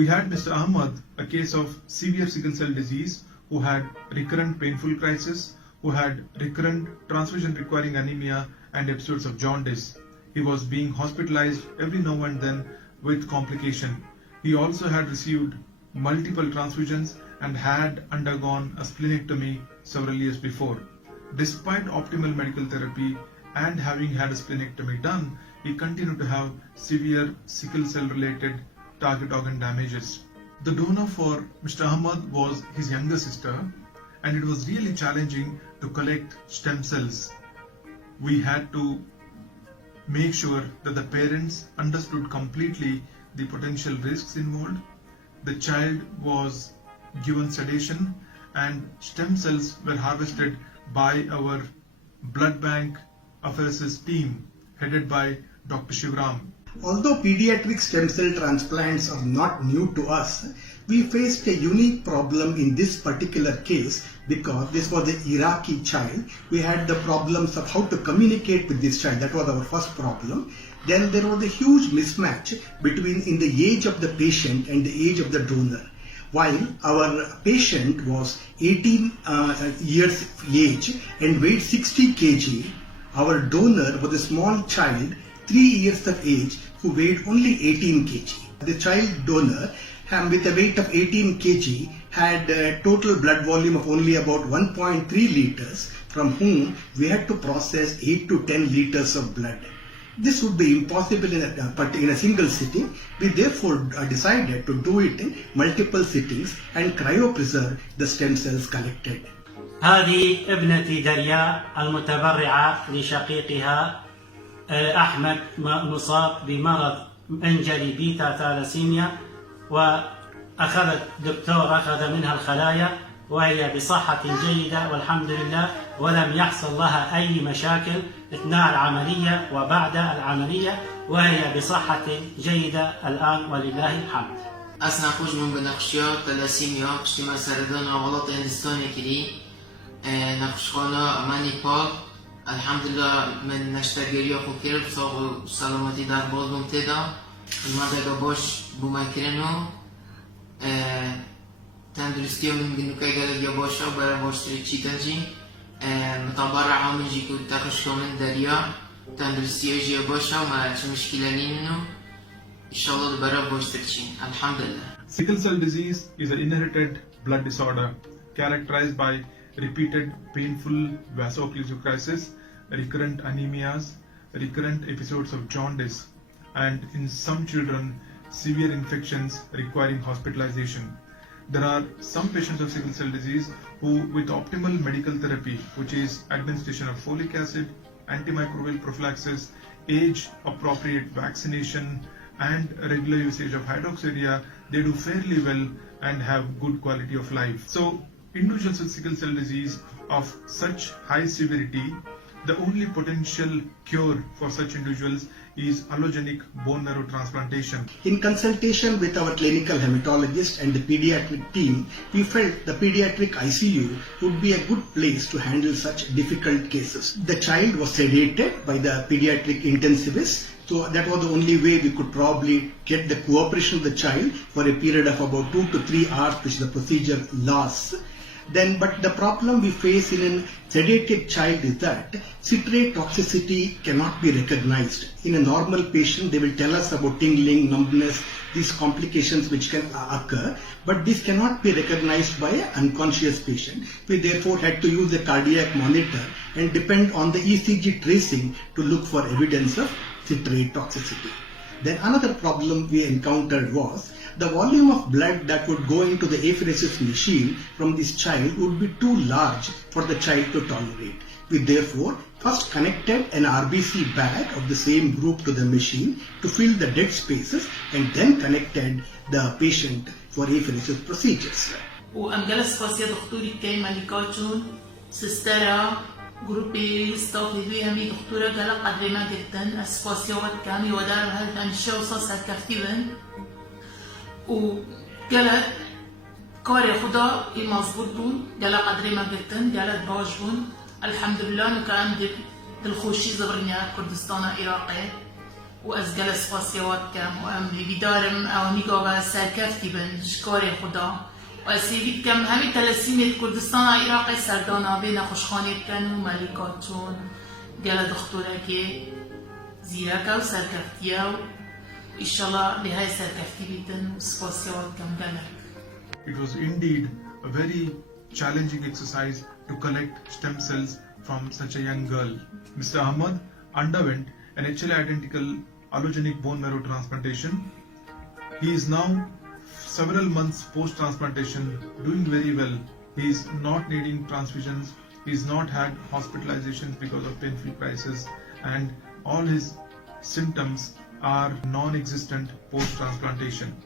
We had Mr. Ahmad, a case of severe sickle cell disease, who had recurrent painful crisis, who had recurrent transfusion requiring anemia and episodes of jaundice. He was being hospitalized every now and then with complication. He also had received multiple transfusions and had undergone a splenectomy several years before. Despite optimal medical therapy and having had a splenectomy done, he continued to have severe sickle cell related target organ damages. The donor for Mr. Ahmad was his younger sister, and it was really challenging to collect stem cells. We had to make sure that the parents understood completely the potential risks involved. The child was given sedation and stem cells were harvested by our blood bank apheresis team headed by Dr. Shivram. Although pediatric stem cell transplants are not new to us, we faced a unique problem in this particular case because this was an Iraqi child. We had the problems of how to communicate with this child. That was our first problem. Then there was a huge mismatch between in the age of the patient and the age of the donor. While our patient was 18 years of age and weighed 60 kg, our donor was a small child, 3 years of age, who weighed only 18 kg. The child donor, with a weight of 18 kg, had a total blood volume of only about 1.3 liters, from whom we had to process 8 to 10 liters of blood. This would be impossible in a single sitting. We therefore decided to do it in multiple sittings and cryopreserve the stem cells collected. هذه ابنتي دريا المتبرعة لشقيقها أحمد مصاب بمرض أنجلي بيتا ثالاسيميا، وأخذت دكتور أخذ منها الخلايا وهي بصحة جيدة والحمد لله، ولم يحصل لها أي مشاكل أثناء العملية وبعد العملية، وهي بصحة جيدة الآن ولله الحمد. أسنا خوش من بنقشيا ثالاسيميا اجتماع سردانا غلط هندستاني كلي نقشخانا أماني باك الحمد لله من نشتغلي أخو كيرب صاغ سلامتي در بازم تدا المدى باش بومكرنو تندرستيو من جنوكاي قال يا باشا برا باش تريتشي تنجي متبرع عامل جيكو تخشكو من دريا تندرستيو جي يا باشا ما مشكلة منه إن شاء الله برا باش تريتشي الحمد لله. Sickle cell disease is an inherited blood disorder characterized by repeated painful vaso-occlusive crisis, recurrent anemias, recurrent episodes of jaundice, and in some children, severe infections requiring hospitalization. There are some patients of sickle cell disease who, with optimal medical therapy, which is administration of folic acid, antimicrobial prophylaxis, age-appropriate vaccination, and regular usage of hydroxyurea, they do fairly well and have good quality of life. So, individuals with sickle cell disease of such high severity, the only potential cure for such individuals is allogenic bone marrow transplantation. In consultation with our clinical hematologist and the pediatric team, we felt the pediatric ICU would be a good place to handle such difficult cases. The child was sedated by the pediatric intensivist, so that was the only way we could probably get the cooperation of the child for a period of about 2 to 3 hours, which the procedure lasts. But the problem we face in a sedated child is that citrate toxicity cannot be recognized. In a normal patient, they will tell us about tingling, numbness, these complications which can occur, but this cannot be recognized by an unconscious patient. We therefore had to use a cardiac monitor and depend on the ECG tracing to look for evidence of citrate toxicity. Then another problem we encountered was the volume of blood that would go into the apheresis machine from this child would be too large for the child to tolerate. We therefore first connected an RBC bag of the same group to the machine to fill the dead spaces and then connected the patient for apheresis procedures. وأمجلس فاسيا دكتوري كي مالكاتون سسترا جروبي ستافي فيها مي دكتورة جلا قدرنا جدا أسفاسيا وكامي ودار هل أنشأ وصاص كفتيبن وجلا كاري خدا المظبوط بون جلا قدرنا جدا جلا باش بون الحمد لله نكان دل خوشي زبرنيا كردستان عراقي وأزگل سپاسیوات کم و ام بیدارم اوانیگا و سرکفتی بن شکار خدا و سیوید کم همی تلسیمیت کردستان عراقی سردانا بین خوشخانه کن و ملیکات چون گل دختوره که زیرکه و سرکفتیه و ایشالله لهای سرکفتی بیتن و سپاسیوات کم گلک. It was indeed a very challenging exercise to collect stem cells from such a young girl. Mr. Ahmad underwent an HLA identical allogenic bone marrow transplantation. He is now several months post-transplantation doing very well. He is not needing transfusions. He has not had hospitalizations because of painful crisis, and all his symptoms are non-existent post-transplantation.